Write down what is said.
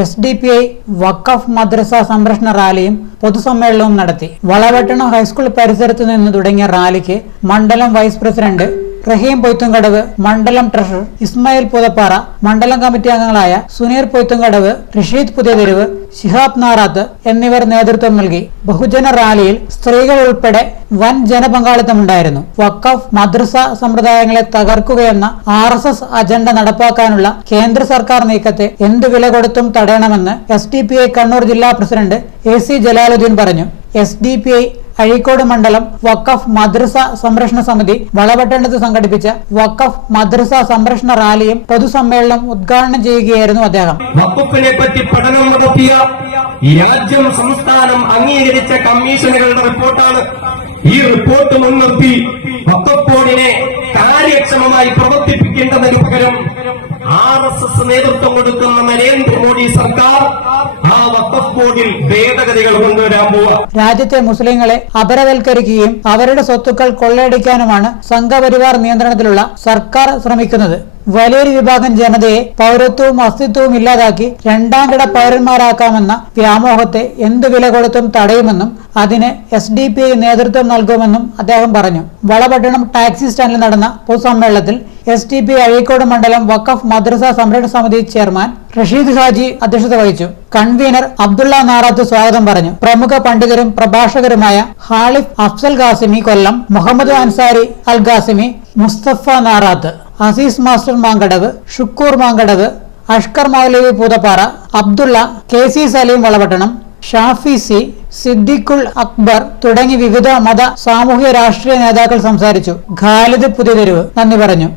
SDPI വഖഫ് മദ്രസ സംരക്ഷണ റാലിയും പൊതുസമ്മേളനവും നടത്തി. വളപട്ടണം ഹൈസ്കൂൾ പരിസരത്തു നിന്ന് തുടങ്ങിയ റാലിക്ക് മണ്ഡലം വൈസ് പ്രസിഡന്റ് റഹീം പൊയ്ത്തുംകടവ്, മണ്ഡലം ട്രഷറർ ഇസ്മായിൽ പുതപ്പാറ, മണ്ഡലം കമ്മിറ്റി അംഗങ്ങളായ സുനീർ പൊയ്ത്തുംകടവ്, റഷീദ് പുതിയതെരുവ്, ശിഹാബ് നാറാത്ത് എന്നിവർ നേതൃത്വം നൽകി. ബഹുജന റാലിയിൽ സ്ത്രീകൾ ഉൾപ്പെടെ വൻ ജനപങ്കാളിത്തമുണ്ടായിരുന്നു. വഖഫ് മദ്രസ സമ്പ്രദായങ്ങളെ തകർക്കുകയെന്ന RSS അജണ്ട നടപ്പാക്കാനുള്ള കേന്ദ്ര സർക്കാർ നീക്കത്തെ എന്തു വില കൊടുത്തും തടയണമെന്ന് SDPI കണ്ണൂർ ജില്ലാ പ്രസിഡന്റ് AC ജലാലുദ്ദീൻ പറഞ്ഞു. SDPI അഴീക്കോട് മണ്ഡലം വഖഫ് മദ്രസ സംരക്ഷണ സമിതി വളപട്ടണത്ത് സംഘടിപ്പിച്ച വഖഫ് മദ്രസ സംരക്ഷണ റാലിയും പൊതുസമ്മേളനം ഉദ്ഘാടനം ചെയ്യുകയായിരുന്നു അദ്ദേഹം. വഖഫിനെ പറ്റി പഠനം നടത്തിയ രാജ്യം സംസ്ഥാനം അംഗീകരിച്ച കമ്മീഷനുകളുടെ റിപ്പോർട്ടാണ്. ഈ റിപ്പോർട്ട് മുൻനിർത്തി വഖഫ് ബോർഡിനെ കാര്യക്ഷമമായി പ്രവർത്തിപ്പിക്കേണ്ടതിന് പകരം RSS നേതൃത്വം കൊടുക്കുന്ന നരേന്ദ്രമോദി സർക്കാർ ആ വഖഫ് ബോർഡിൽ ഭേദഗതികൾ കൊണ്ടുവരാൻ പോവുക. രാജ്യത്തെ മുസ്ലിങ്ങളെ അപരവൽക്കരിക്കുകയും അവരുടെ സ്വത്തുക്കൾ കൊള്ളയടിക്കാനുമാണ് സംഘപരിവാർ നിയന്ത്രണത്തിലുള്ള സർക്കാർ ശ്രമിക്കുന്നത്. വലിയൊരു വിഭാഗം ജനതയെ പൗരത്വവും അസ്തിത്വവും ഇല്ലാതാക്കി രണ്ടാം കിട പൗരന്മാരാക്കാമെന്ന വ്യാമോഹത്തെ എന്തു വില കൊടുത്തും തടയുമെന്നും അതിന് SDPI നേതൃത്വം നൽകുമെന്നും അദ്ദേഹം പറഞ്ഞു. വളപട്ടണം ടാക്സി സ്റ്റാൻഡിൽ നടന്ന പൊതുസമ്മേളനത്തിൽ SDPI അഴീക്കോട് മണ്ഡലം വഖഫ് മദ്രസ സംരക്ഷണ സമിതി ചെയർമാൻ റഷീദ് ഹാജി അധ്യക്ഷത വഹിച്ചു. കൺവീനർ അബ്ദുള്ള നാറാത്ത് സ്വാഗതം പറഞ്ഞു. പ്രമുഖ പണ്ഡിതരും പ്രഭാഷകരുമായ ഹാലിഫ് അഫ്സൽ ഖാസിമി കൊല്ലം, മുഹമ്മദ് അൻസാരി അൽ ഖാസിമി, മുസ്തഫ നാറാത്ത്, അസീസ് മാസ്റ്റർ മാങ്കടവ്, ഷുക്കൂർ മാങ്കടവ്, അഷ്കർ മൗലവി പൂതപ്പാറ, അബ്ദുള്ള, KC സലീം വളപട്ടണം, ഷാഫി C, സിദ്ദിഖുൽ അക്ബർ തുടങ്ങി വിവിധ മത സാമൂഹ്യ രാഷ്ട്രീയ നേതാക്കൾ സംസാരിച്ചു. ഖാലിദ് പുതിയതെരുവ് നന്ദി പറഞ്ഞു.